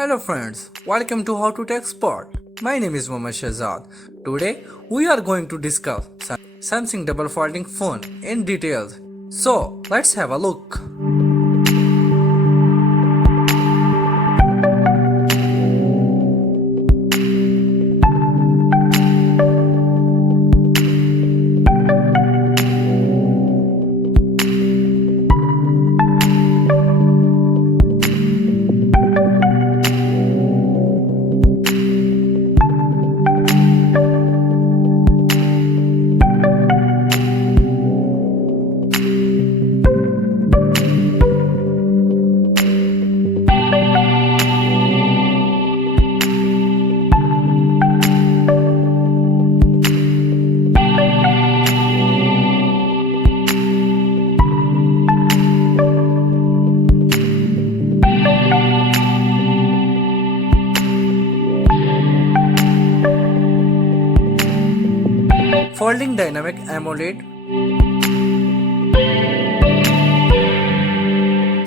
Hello friends, welcome to How to Tech Expert. My name is Mohammad Shahzad. Today we are going to discuss Samsung double folding phone in details. So let's have a look. Folding dynamic AMOLED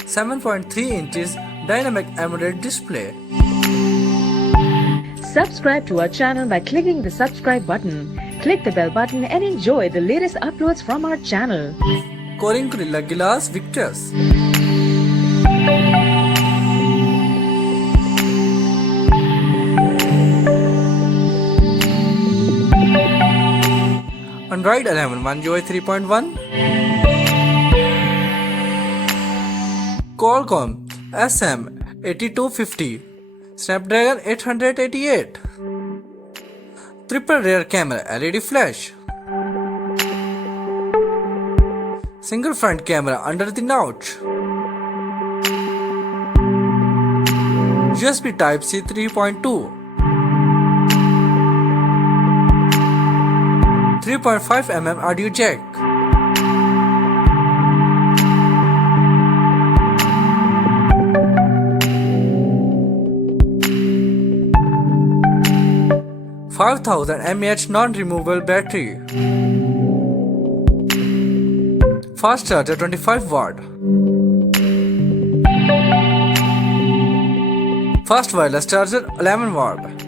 7.3 inches dynamic AMOLED display. Subscribe to our channel by clicking the subscribe button. Click the bell button and enjoy the latest uploads from our channel. Coring Gorilla Glass Victus. Android 11 One UI 3.1. Qualcomm SM8250 Snapdragon 888. Triple rear camera LED flash. Single front camera under the notch. USB Type-C 3.2. 3.5 mm audio jack. $5,000 mAh non-removable battery. Fast charger 25 watt. Fast wireless charger 11 watt.